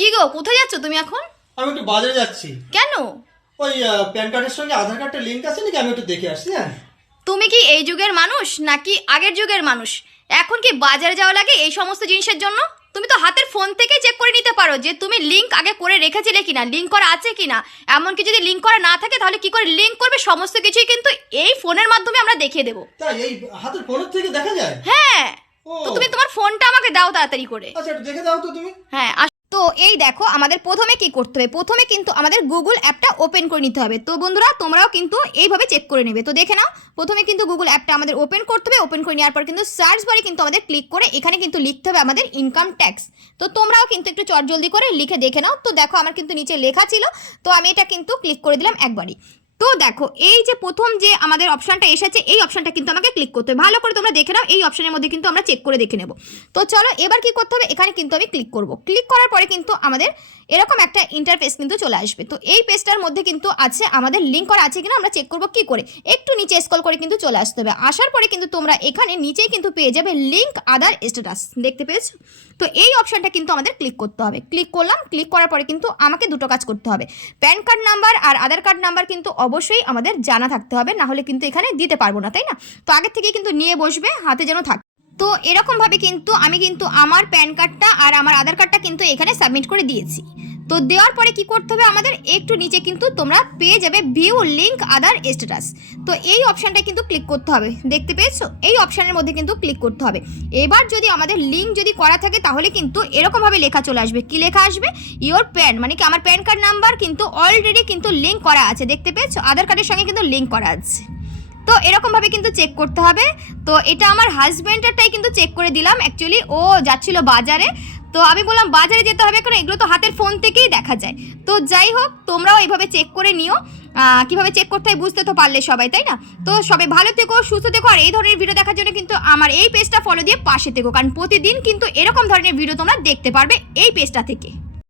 কি গো, কোথায় যাচ্ছ তুমি এখন? আমি একটু বাজারে যাচ্ছি। কেন? ওই প্যান কার্ডের সঙ্গে আধার কার্ডটা লিঙ্ক আছে নাকি আমি একটু দেখে আসছি। হ্যাঁ, তুমি কি এই যুগের মানুষ নাকি আগের যুগের মানুষ? এখন কি বাজারে যাওয়া লাগে এই সমস্ত জিনিসের জন্য? তুমি তো হাতের ফোন থেকে চেক করে নিতে পারো যে তুমি লিঙ্ক আগে করে রেখেছিলে কিনা, লিঙ্ক করা আছে কিনা। এমনকি যদি লিঙ্ক করা না থাকে তাহলে কি করে লিঙ্ক করবে, সমস্ত কিছুই কিন্তু এই ফোনের মাধ্যমে আমরা দেখিয়ে দেবো। তাই এই হাতের ফোনের থেকে দেখা যায়? হ্যাঁ, ও তো তুমি তোমার ফোনটা আমাকে দাও তাড়াতাড়ি করে। আচ্ছা, একটু দেখে দাও তো তুমি। হ্যাঁ, তো এই দেখো, আমাদের প্রথমে কি করতে হবে, প্রথমে কিন্তু আমাদের গুগল অ্যাপটা ওপেন করে নিতে হবে। তো বন্ধুরা, তোমরাও কিন্তু এইভাবে চেক করে নেবে। তো দেখে নাও, প্রথমে কিন্তু গুগল অ্যাপটা আমাদের ওপেন করতে হবে। ওপেন করে নেওয়ার পর কিন্তু সার্চ বারে কিন্তু আমাদের ক্লিক করে এখানে কিন্তু লিখতে হবে আমাদের ইনকাম ট্যাক্স। তো তোমরাও কিন্তু একটু চটজলদি করে লিখে দেখে নাও। তো দেখো, আমার কিন্তু নিচে লেখা ছিল, তো আমি এটা কিন্তু ক্লিক করে দিলাম একবারই। তো দেখো, এই যে প্রথম যে আমাদের অপশানটা এসেছে, এই অপশানটা কিন্তু আমাকে ক্লিক করতে হবে। ভালো করে তোমরা দেখে নাও, এই অপশানের মধ্যে কিন্তু আমরা চেক করে দেখে নেব। তো চলো, এবার কি করতে হবে, এখানে কিন্তু আমি ক্লিক করব। ক্লিক করার পরে কিন্তু আমাদের এরকম একটা ইন্টারফেস কিন্তু চলে আসবে। তো এই পেজটার মধ্যে কিন্তু আছে আমাদের লিঙ্ক করা আছে কিনা আমরা চেক করব কি করে। একটু নিচে স্ক্রল করে কিন্তু চলে আসতে হবে। আসার পরে কিন্তু তোমরা এখানে নিচেই কিন্তু পেয়ে যাবে লিঙ্ক আধার স্ট্যাটাস, দেখতে পেয়েছো? তো এই অপশানটা কিন্তু আমাদের ক্লিক করতে হবে। ক্লিক করলাম। ক্লিক করার পরে কিন্তু আমাকে দুটো কাজ করতে হবে। প্যান কার্ড নাম্বার আর আধার কার্ড নাম্বার কিন্তু অবশ্যই আমাদের জানা থাকতে হবে, না হলে কিন্তু এখানে দিতে পারবো না, তাই না? তো আগের থেকে কিন্তু নিয়ে বসবে, হাতে যেন থাকে। তো এরকমভাবে কিন্তু আমি কিন্তু আমার প্যান কার্ডটা আর আমার আধার কার্ডটা কিন্তু এখানে সাবমিট করে দিয়েছি। তো দেওয়ার পরে কি করতে হবে, আমাদের একটু নিচে কিন্তু তোমরা পেয়ে যাবে ভিউ লিঙ্ক আধার স্ট্যাটাস। তো এই অপশানটা কিন্তু ক্লিক করতে হবে, দেখতে পেয়েছো? এই অপশানের মধ্যে কিন্তু ক্লিক করতে হবে। এবার যদি আমাদের লিঙ্ক যদি করা থাকে তাহলে কিন্তু এরকমভাবে লেখা চলে আসবে। কি লেখা আসবে? ইওর প্যান, মানে কি আমার প্যান কার্ড নাম্বার কিন্তু অলরেডি কিন্তু লিঙ্ক করা আছে, দেখতে পেয়েছো? আধার কার্ডের সঙ্গে কিন্তু লিঙ্ক করা আছে। তো এরকমভাবে কিন্তু চেক করতে হবে। তো এটা আমার হাজব্যান্ডেরটাই কিন্তু চেক করে দিলাম। অ্যাকচুয়ালি ও যাচ্ছিল বাজারে, তো আমি বললাম বাজারে যেতে হবে, কারণ এগুলো তো হাতের ফোন থেকেই দেখা যায়। তো যাই হোক, তোমরাও এইভাবে চেক করে নিও। কীভাবে চেক করতে হয় বুঝতে তো পারলে সবাই, তাই না? তো সবাই ভালো থেকো, সুস্থ থেকো। আর এই ধরনের ভিডিও দেখার জন্য কিন্তু আমার এই পেজটা ফলো দিয়ে পাশে থেকো, কারণ প্রতিদিন কিন্তু এরকম ধরনের ভিডিও তোমরা দেখতে পারবে এই পেজটা থেকে।